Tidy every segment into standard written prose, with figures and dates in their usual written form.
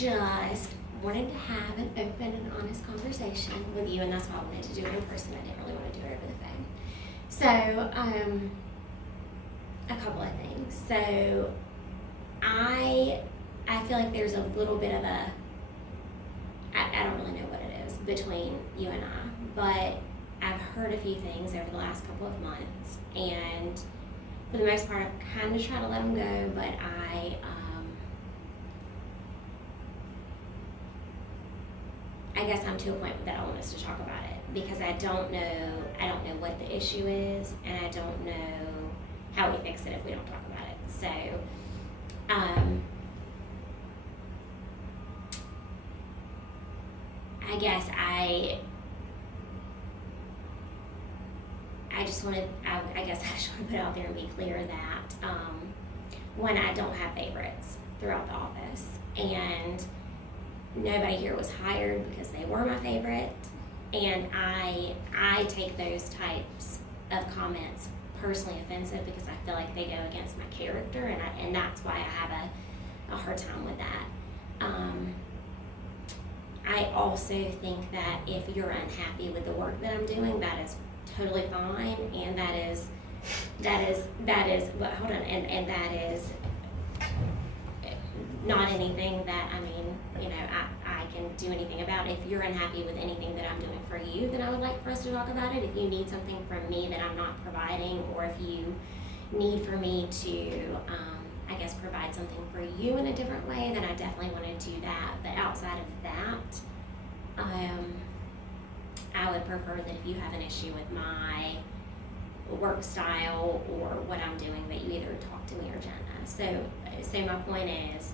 just wanted to have an open and honest conversation with you, and that's why I wanted to do it in person. I didn't really want to do it over the phone. So, a couple of things. So, I feel like there's a little bit of a, I don't really know what it is between you and I, but I've heard a few things over the last couple of months, and for the most part, I've kind of tried to let them go, but I guess I'm to a point that I want us to talk about it, because I don't know what the issue is, and I don't know how we fix it if we don't talk about it. So, I guess I just want to put it out there and be clear that when I don't have favorites throughout the office, and nobody here was hired because they were my favorite, and I take those types of comments personally offensive, because I feel like they go against my character, and that's why I have a hard time with that. I also think that if you're unhappy with the work that I'm doing, that is totally fine, and that is well, hold on, and that is not anything that, I can do anything about. If you're unhappy with anything that I'm doing for you, then I would like for us to talk about it. If you need something from me that I'm not providing, or if you need for me to, provide something for you in a different way, then I definitely want to do that. But outside of that, I would prefer that if you have an issue with my work style or what I'm doing, that you either talk to me or Jenna. So my point is,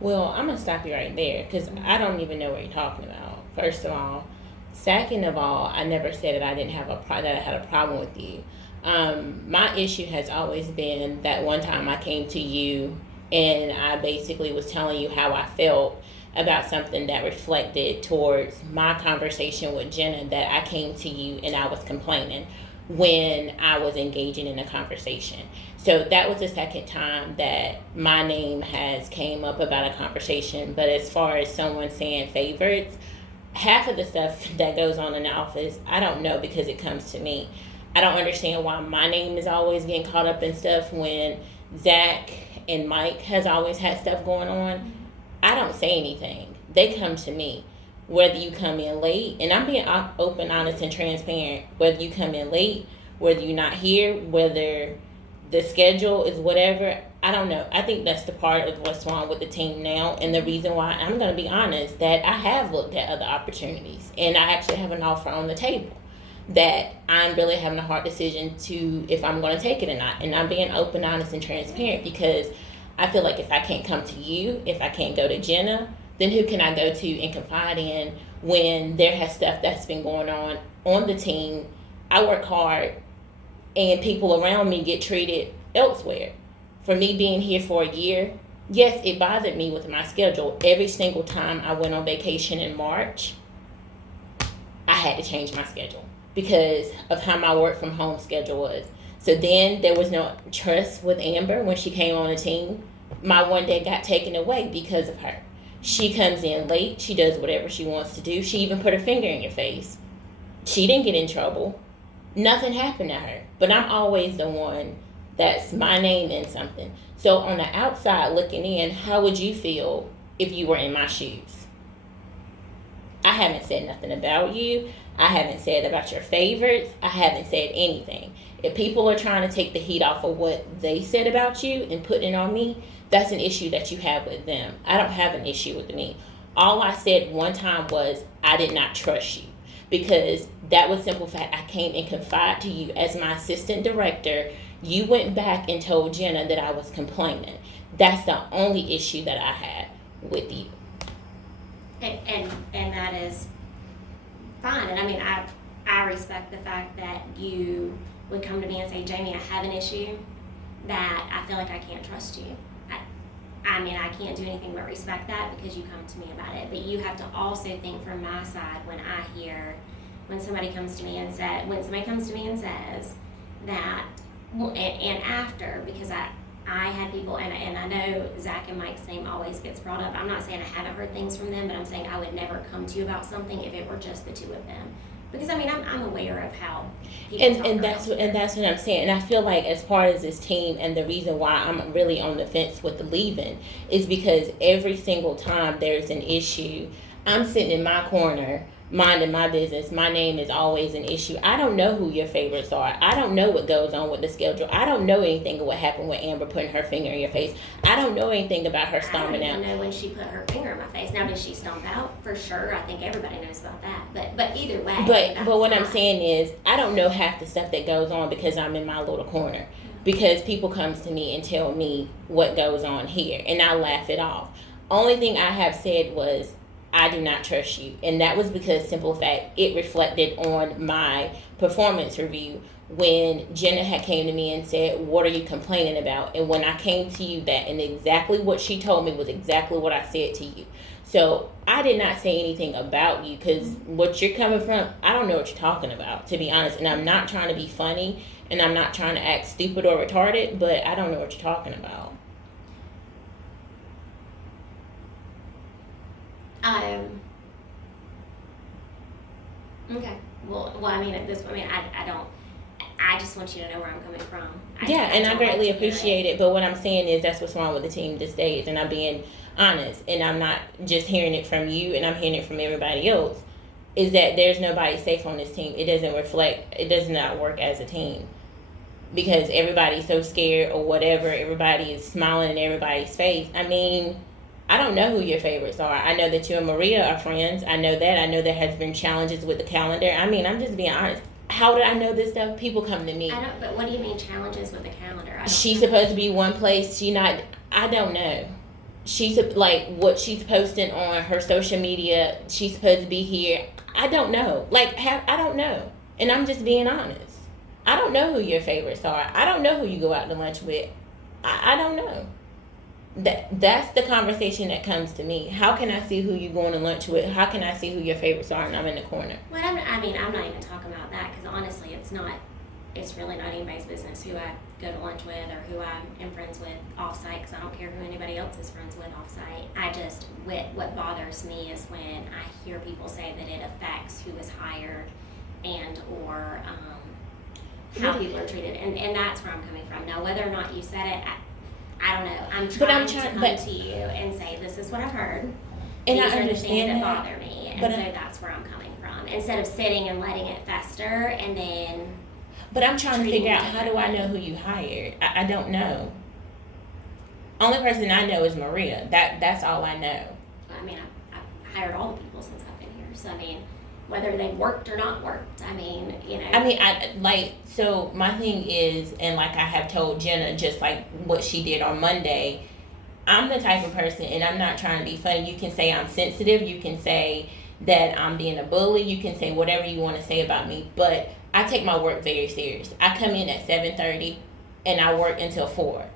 well, I'm going to stop you right there, because I don't even know what you're talking about, first of all. Second of all, I never said that I didn't have that I had a problem with you. My issue has always been that one time I came to you and I basically was telling you how I felt about something that reflected towards my conversation with Jenna, that I came to you and I was complaining when I was engaging in a conversation. So that was the second time that my name has came up about a conversation. But as far as someone saying favorites, half of the stuff that goes on in the office, I don't know, because it comes to me. I don't understand why my name is always getting caught up in stuff when Zach and Mike has always had stuff going on. I don't say anything. They come to me. Whether you come in late, and I'm being open, honest, and transparent, whether you come in late, whether you're not here, whether the schedule is whatever, I don't know. I think that's the part of what's wrong with the team now, and the reason why, I'm going to be honest, that I have looked at other opportunities, and I actually have an offer on the table that I'm really having a hard decision to if I'm going to take it or not. And I'm being open, honest, and transparent, because I feel like if I can't come to you, if I can't go to Jenna, then who can I go to and confide in when there has stuff that's been going on the team? I work hard, and people around me get treated elsewhere. For me being here for a year, yes, it bothered me with my schedule. Every single time I went on vacation in March, I had to change my schedule because of how my work from home schedule was. So then there was no trust with Amber when she came on the team. My one day got taken away because of her. She comes in late. She does whatever she wants to do. She even put her finger in your face. She didn't get in trouble. Nothing happened to her. But I'm always the one that's my name in something. So on the outside looking in, how would you feel if you were in my shoes? I haven't said nothing about you. I haven't said about your favorites. I haven't said anything. If people are trying to take the heat off of what they said about you and putting it on me, that's an issue that you have with them. I don't have an issue with me. All I said one time was I did not trust you, because that was simple fact. I came and confided to you as my assistant director. You went back and told Jenna that I was complaining. That's the only issue that I had with you. And that is fine. And I mean, I respect the fact that you would come to me and say, Jamie, I have an issue that I feel like I can't trust you. I mean, I can't do anything but respect that because you come to me about it. But you have to also think from my side when somebody comes to me and says that, well, and after, because I I had people, and I know Zach and Mike's name always gets brought up. I'm not saying I haven't heard things from them, but I'm saying I would never come to you about something if it were just the two of them. Because I mean, I'm aware of how people talk And that's what I'm saying. And I feel like as part of this team, and the reason why I'm really on the fence with the leaving is because every single time there's an issue, I'm sitting in my corner minding my business. My name is always an issue. I don't know who your favorites are. I don't know what goes on with the schedule. I don't know anything of what happened with Amber putting her finger in your face. I don't know anything about her stomping out. I don't even know when she put her finger in my face. Now, did she stomp out? For sure. I think everybody knows about that. But either way. But what I'm saying is, I don't know half the stuff that goes on because I'm in my little corner. Because people comes to me and tell me what goes on here, and I laugh it off. Only thing I have said was, I do not trust you. And that was because, simple fact, it reflected on my performance review when Jenna had came to me and said, what are you complaining about? And when I came to you that, and exactly what she told me was exactly what I said to you. So I did not say anything about you because what you're coming from, I don't know what you're talking about, to be honest. And I'm not trying to be funny and I'm not trying to act stupid or retarded, but I don't know what you're talking about. Okay. Well, I mean, at this point, I don't. I just want you to know where I'm coming from. I greatly appreciate it. But what I'm saying is that's what's wrong with the team this stage, and I'm being honest, and I'm not just hearing it from you, and I'm hearing it from everybody else. Is that there's nobody safe on this team? It doesn't reflect. It does not work as a team. Because everybody's so scared or whatever, everybody is smiling in everybody's face. I mean, I don't know who your favorites are. I know that you and Maria are friends. I know that. I know there has been challenges with the calendar. I mean, I'm just being honest. How did I know this stuff? People come to me. I don't. But what do you mean challenges with the calendar? She's supposed to be one place. She not. I don't know. She's like what she's posting on her social media. She's supposed to be here. I don't know. I don't know. And I'm just being honest. I don't know who your favorites are. I don't know who you go out to lunch with. I don't know. That's the conversation that comes to me. How can I see who you're going to lunch with? How can I see who your favorites are and I'm in the corner? Well, I'm not even talking about that because honestly, it's really not anybody's business who I go to lunch with or who I am friends with off-site because I don't care who anybody else is friends with off-site. What bothers me is when I hear people say that it affects who is hired and or how people are treated. And that's where I'm coming from. Now, whether or not you said it, I don't know. I'm trying to come to you and say, this is what I've heard. And these I are the things understand that bother me. And so that's where I'm coming from. Instead of sitting and letting it fester and then... But I'm trying to figure out, how do I know who you hired? I don't know. Only person I know is Maria. That's all I know. I mean, I've hired all the people since I've been here. So, I mean, whether they worked or not worked, I mean, you know. So my thing is, and like I have told Jenna, just like what she did on Monday, I'm the type of person, and I'm not trying to be funny. You can say I'm sensitive. You can say that I'm being a bully. You can say whatever you want to say about me. But I take my work very serious. I come in at 7:30, and I work until 4.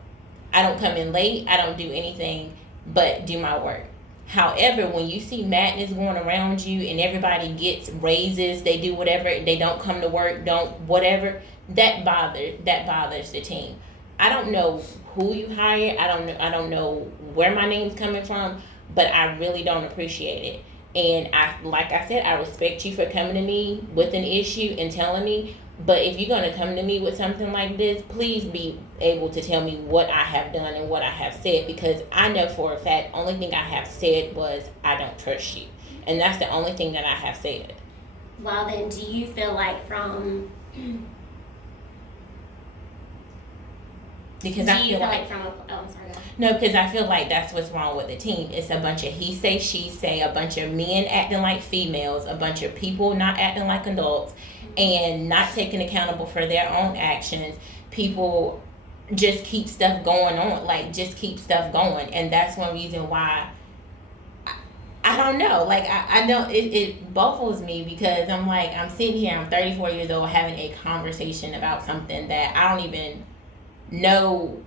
I don't come in late. I don't do anything but do my work. However, when you see madness going around you and everybody gets raises, they do whatever, they don't come to work, whatever, that bothers the team. I don't know who you hire. I don't know where my name's coming from, but I really don't appreciate it. And like I said, I respect you for coming to me with an issue and telling me. But if you're going to come to me with something like this, please be able to tell me what I have done and what I have said. Because I know for a fact, only thing I have said was, I don't trust you. And that's the only thing that I have said. Well, then, do you feel like from... Because I feel like from a... Oh, I'm sorry, go ahead. No, because I feel like that's what's wrong with the team. It's a bunch of he say, she say, a bunch of men acting like females, a bunch of people not acting like adults, and not taking accountable for their own actions. People just keep stuff going on, and that's one reason why I don't know, I don't, it baffles me because I'm like, I'm sitting here, I'm 34 years old having a conversation about something that I don't even know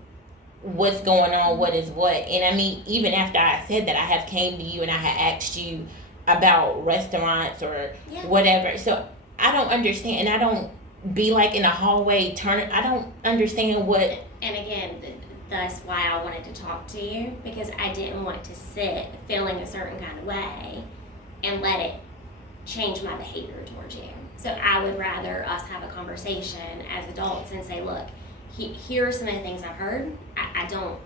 what's going on, what is what. And I mean, even after I said that, I have came to you and I had asked you about restaurants or whatever. So I don't understand, and I don't be like in a hallway I don't understand what. And again, thus why I wanted to talk to you, because I didn't want to sit feeling a certain kind of way and let it change my behavior towards you. So I would rather us have a conversation as adults and say, look, here are some of the things I've heard. I don't,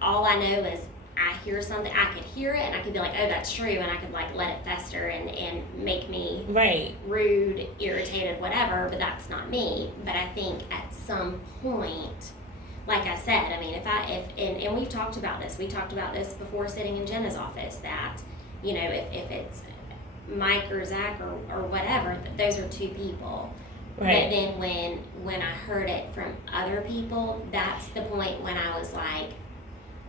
all I know is I hear something, I could hear it and I could be like, oh, that's true, and I could like let it fester and make me Right. rude, irritated, whatever, but that's not me. But I think at some point, like I said, I mean, and we've talked about this, we talked about this before sitting in Jenna's office, that, you know, if it's Mike or Zach or whatever, those are two people. Right. But then when I heard it from other people, that's the point when I was like,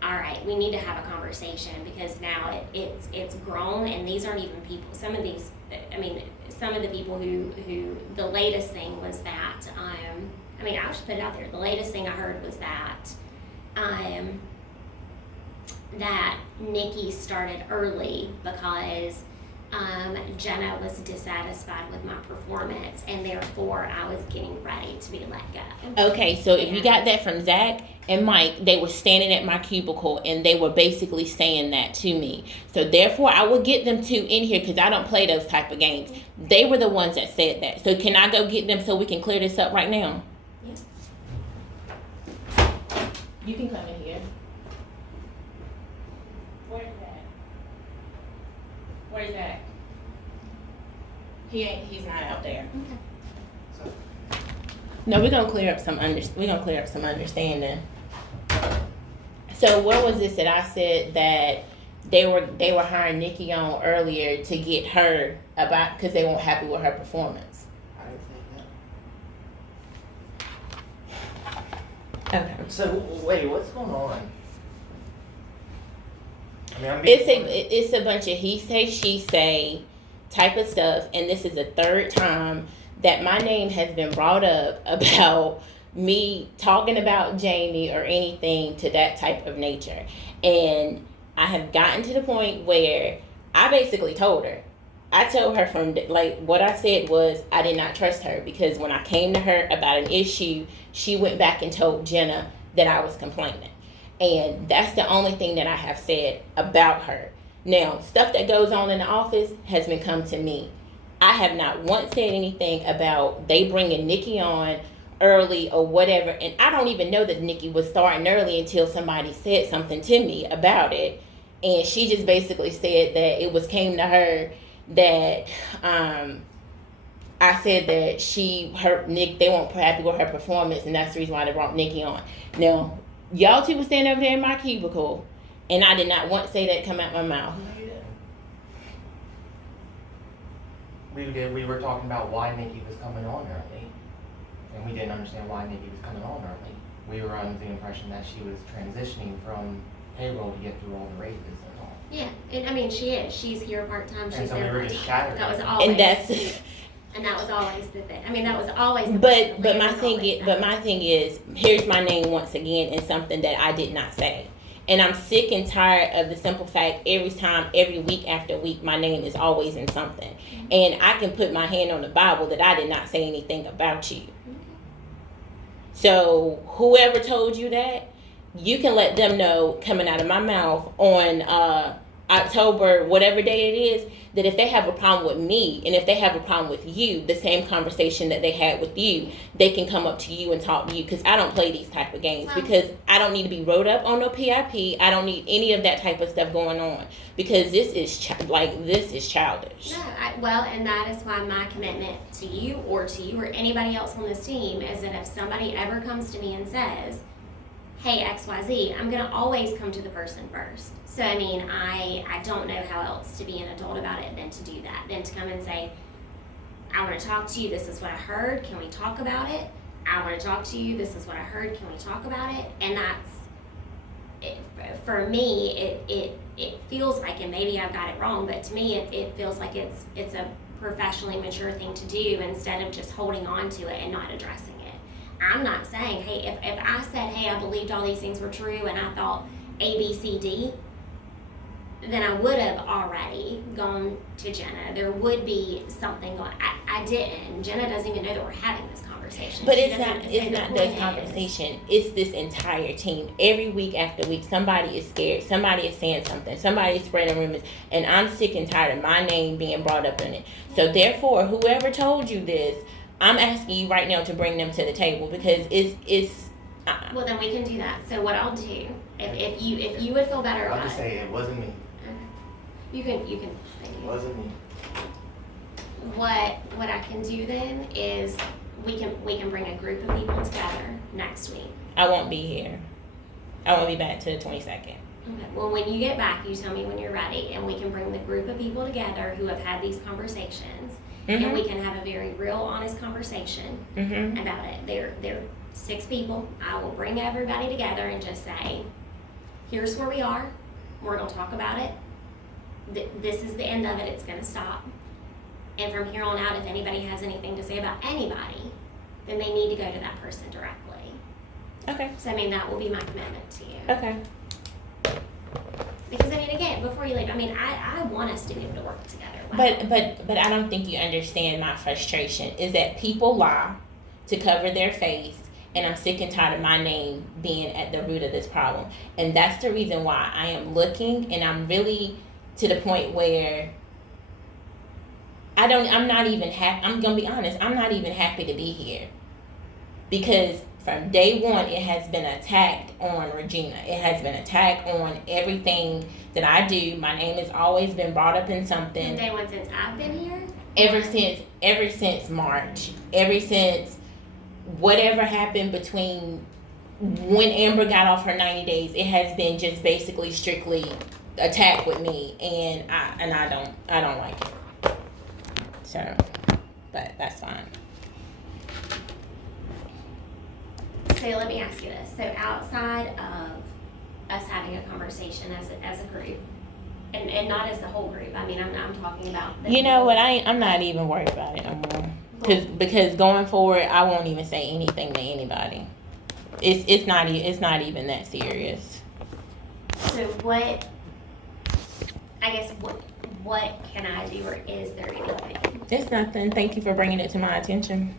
all right, we need to have a conversation, because now it's grown, and these aren't even people. Some of the people who the latest thing was that, I'll just put it out there. The latest thing I heard was that, that Nikki started early because Jenna was dissatisfied with my performance, and therefore I was getting ready to be let go. Okay, so if you got that from Zach and Mike, they were standing at my cubicle and they were basically saying that to me. So therefore, I will get them in here, because I don't play those type of games. They were the ones that said that. So can I go get them so we can clear this up right now? Yeah. You can come in here. Where's that? Where's that? He's not out there. Okay. No, we're gonna clear up some understanding. So where was this that I said that they were hiring Nikki on earlier to get her because they weren't happy with her performance? I didn't say that. Okay. So wait, what's going on? I mean, It's a bunch of he say she say type of stuff, and this is the third time that my name has been brought up about me talking about Jamie or anything to that type of nature. And I have gotten to the point where I basically told her. I told her from, like, what I said was I did not trust her, because when I came to her about an issue, she went back and told Jenna that I was complaining. And that's the only thing that I have said about her. Now, stuff that goes on in the office has been come to me. I have not once said anything about they bringing Nikki on early or whatever. And I don't even know that Nikki was starting early until somebody said something to me about it. And she just basically said that it came to her that I said that they weren't happy with her performance, and that's the reason why they brought Nikki on. Now, y'all two were standing over there in my cubicle, and I did not once say that come out my mouth. We were talking about why Nikki was coming on early, and we didn't understand why Nikki was coming on early. We were under the impression that she was transitioning from payroll to get through all the raises and all. Yeah, and I mean, she is. She's here part-time. She's And so we there were just part-time. chatting. That was always. And that was always the thing. I mean, that was always the but plan. my It was thing always is, that. but my thing is, here's my name once again in something that I did not say. And I'm sick and tired of the simple fact every week after week, my name is always in something. And I can put my hand on the Bible that I did not say anything about you. So whoever told you that, you can let them know coming out of my mouth on October, whatever day it is, that if they have a problem with me and if they have a problem with you, the same conversation that they had with you, they can come up to you and talk to you, because I don't play these type of games, because I don't need to be wrote up on no PIP. I don't need any of that type of stuff going on, because this is childish. No, and that is why my commitment to you or anybody else on this team is that if somebody ever comes to me and says, hey, XYZ, I'm going to always come to the person first. So, I mean, I don't know how else to be an adult about it than to do that, than to come and say, I want to talk to you, this is what I heard, can we talk about it? I want to talk to you, this is what I heard, can we talk about it? And for me, it feels like, and maybe I've got it wrong, but to me, it feels like it's a professionally mature thing to do, instead of just holding on to it and not addressing it. I'm not saying, hey, if I said, hey, I believed all these things were true and I thought A, B, C, D, then I would have already gone to Jenna. There would be something going. I didn't. Jenna doesn't even know that we're having this conversation. But She it's doesn't not. even say It's the not point this is. conversation. It's this entire team. Every week after week, somebody is scared. Somebody is saying something. Somebody is spreading rumors, and I'm sick and tired of my name being brought up in it. So therefore, whoever told you this, I'm asking you right now to bring them to the table because it's. Well, then we can do that. So what I'll do, if you would feel better I'll about just it, say it wasn't me. you can. Thank It you. wasn't me. What I can do then is we can bring a group of people together next week. I won't be here. I won't be back to the 22nd. Okay. Well, when you get back, you tell me when you're ready, and we can bring the group of people together who have had these conversations, and we can have a very real, honest conversation Mm-hmm. about it. They're 6 people. I will bring everybody together and just say, here's where we are. We're gonna talk about it. This is the end of it. It's gonna stop. And from here on out, if anybody has anything to say about anybody, then they need to go to that person directly. Okay. So I mean, that will be my commitment to you. Okay. Because I mean, again, before you leave, I mean, I want us to be able to work together. But I don't think you understand my frustration is that people lie to cover their face, and I'm sick and tired of my name being at the root of this problem. And that's the reason why I am looking, and I'm really to the point where I'm not even happy. I'm gonna be honest, I'm not even happy to be here. Because from day one, it has been attacked on Regina. It has been attacked on everything that I do. My name has always been brought up in something. Day one since I've been here. Ever since March, ever since whatever happened between when Amber got off her 90 days, it has been just basically strictly attack with me, and I don't like it. So, but that's fine. So let me ask you this. So outside of us having a conversation as a group, and not as the whole group. I mean, I'm talking about. You know what? I'm not even worried about it no more. Because going forward, I won't even say anything to anybody. It's not even that serious. So what? I guess what can I do, or is there anything? It's nothing. Thank you for bringing it to my attention.